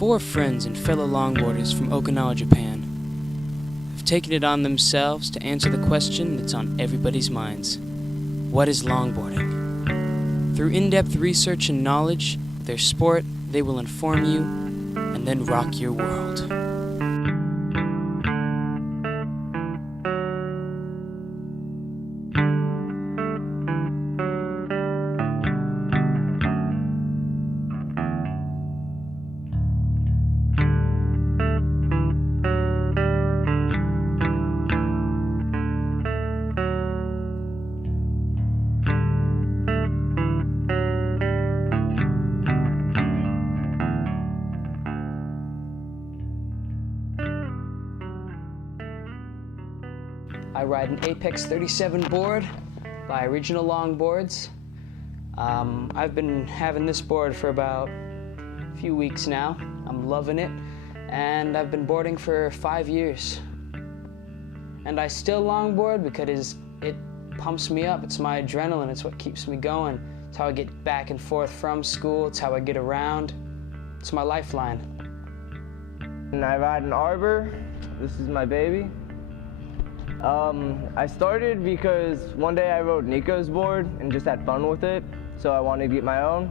4 friends and fellow longboarders from Okinawa, Japan have taken it on themselves to answer the question that's on everybody's minds. What is longboarding? Through in-depth research and knowledge of their sport, they will inform you and then rock your world. I ride an Apex 37 board by Original Longboards. I've been having this board for about a few weeks now. I'm loving it, and I've been boarding for 5 years. And I still longboard because it pumps me up. It's my adrenaline. It's what keeps me going. It's how I get back and forth from school. It's how I get around. It's my lifeline. And I ride an Arbor. This is my baby. I started because one day I rode Nico's board and just had fun with it, so I wanted to get my own,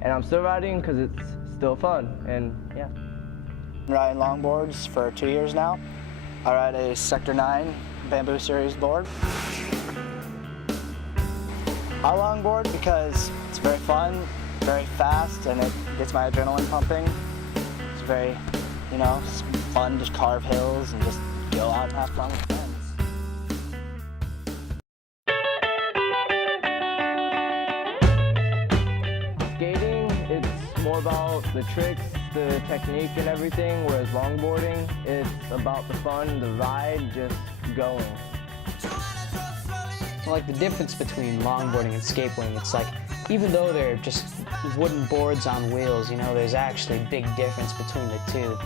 and I'm still riding because it's still fun, and yeah. I'm riding longboards for 2 years now. I ride a Sector 9 Bamboo Series board. I longboard because it's very fun, very fast, and it gets my adrenaline pumping. It's very, it's fun to carve hills and just go out and have fun with friends. Skating, it's more about the tricks, the technique and everything, whereas longboarding, it's about the fun, the ride, just going. Like the difference between longboarding and skateboarding, it's like, even though they're just wooden boards on wheels, there's actually a big difference between the two.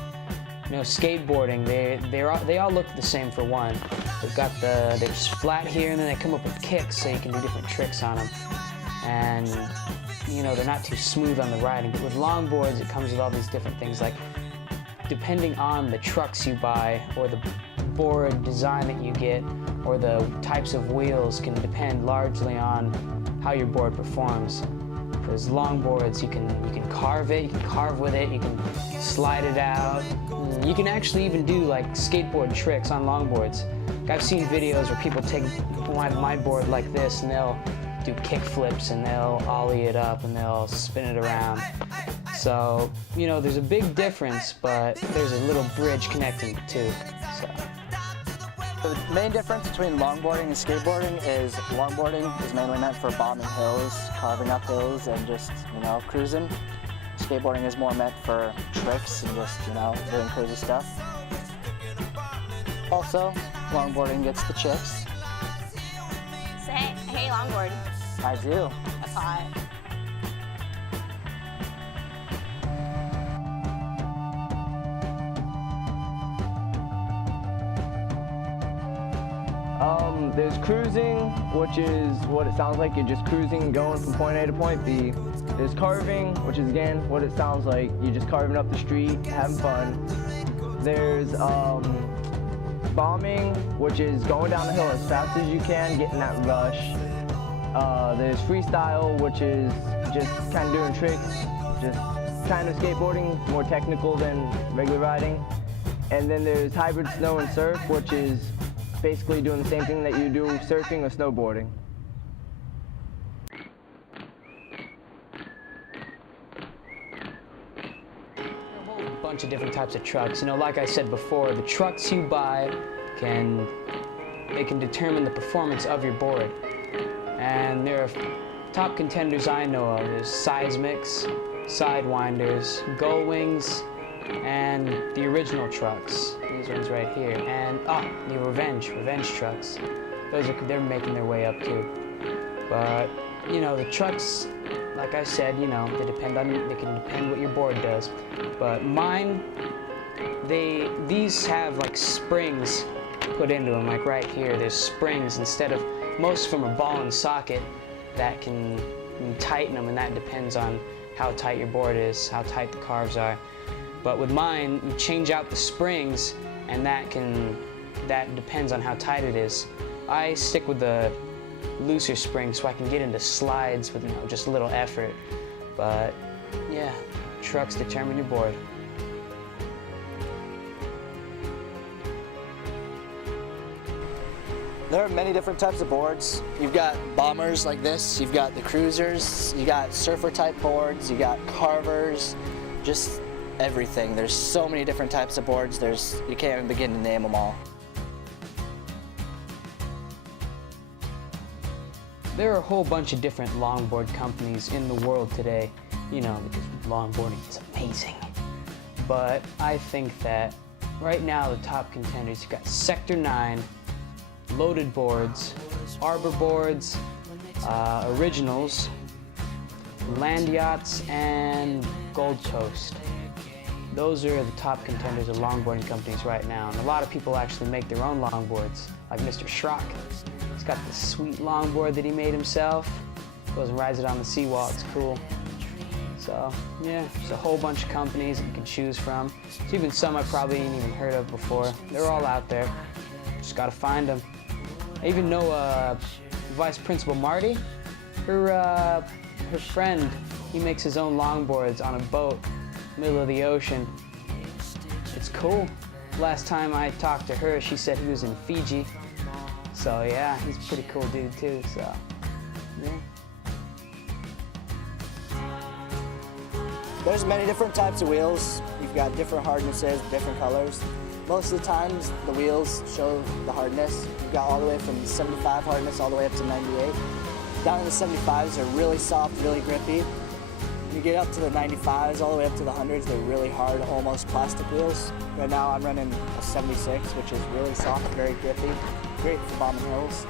Skateboarding, they all look the same for one. They've got they're just flat here, and then they come up with kicks so you can do different tricks on them. And they're not too smooth on the riding, but with longboards it comes with all these different things, like depending on the trucks you buy or the board design that you get or the types of wheels can depend largely on how your board performs. Because longboards, you can carve it, you can carve with it, you can slide it out. You can actually even do like skateboard tricks on longboards. I've seen videos where people take my board like this and they'll do kick flips and they'll ollie it up and they'll spin it around. So, there's a big difference, but there's a little bridge connecting the two. The main difference between longboarding and skateboarding is longboarding is mainly meant for bombing hills, carving up hills, and just, cruising. Skateboarding is more meant for tricks and just, doing crazy stuff. Also, longboarding gets the chicks. Say, hey, longboard. I do. That's hot. There's cruising, which is what it sounds like. You're just cruising and going from point A to point B. There's carving, which is again what it sounds like. You're just carving up the street, having fun. There's bombing, which is going down the hill as fast as you can, getting that rush. There's freestyle, which is just kind of doing tricks, just kind of skateboarding, more technical than regular riding. And then there's hybrid snow and surf, which is basically doing the same thing that you do surfing or snowboarding. A whole bunch of different types of trucks. Like I said before, the trucks you buy can determine the performance of your board. And there are top contenders I know of. There's Seismics, Sidewinders, Gullwings, and the original trucks. These ones right here. And the Revenge trucks. They're making their way up too. But the trucks, like I said, they can depend what your board does. But mine, these have like springs put into them, like right here. There's springs instead of, most of them are ball and socket that can tighten them, and that depends on how tight your board is, how tight the carves are. But with mine, you change out the springs, and that depends on how tight it is. I stick with the looser springs so I can get into slides with just a little effort. But yeah, trucks determine your board. There are many different types of boards. You've got bombers like this, you've got the cruisers, you got surfer type boards, you got carvers, just everything. There's so many different types of boards, you can't even begin to name them all. There are a whole bunch of different longboard companies in the world today, because longboarding is amazing. But I think that right now the top contenders, you've got Sector 9, Loaded Boards, Arbor Boards, Originals, Land Yachts, and Gold Coast. Those are the top contenders of longboarding companies right now. And a lot of people actually make their own longboards, like Mr. Schrock. He's got this sweet longboard that he made himself. Goes and rides it on the seawall, it's cool. So yeah, there's a whole bunch of companies that you can choose from. There's even some I probably ain't even heard of before. They're all out there, just gotta find them. I even know Vice Principal Marty, her friend, he makes his own longboards on a boat, middle of the ocean. It's cool. Last time I talked to her, she said he was in Fiji. So yeah, he's a pretty cool dude too, so yeah. There's many different types of wheels. You've got different hardnesses, different colors. Most of the times, the wheels show the hardness. You've got all the way from 75 hardness all the way up to 98. Down in the 75s, they're really soft, really grippy. When you get up to the 95s, all the way up to the 100s, they're really hard, almost plastic wheels. Right now, I'm running a 76, which is really soft, very grippy, great for bombing hills.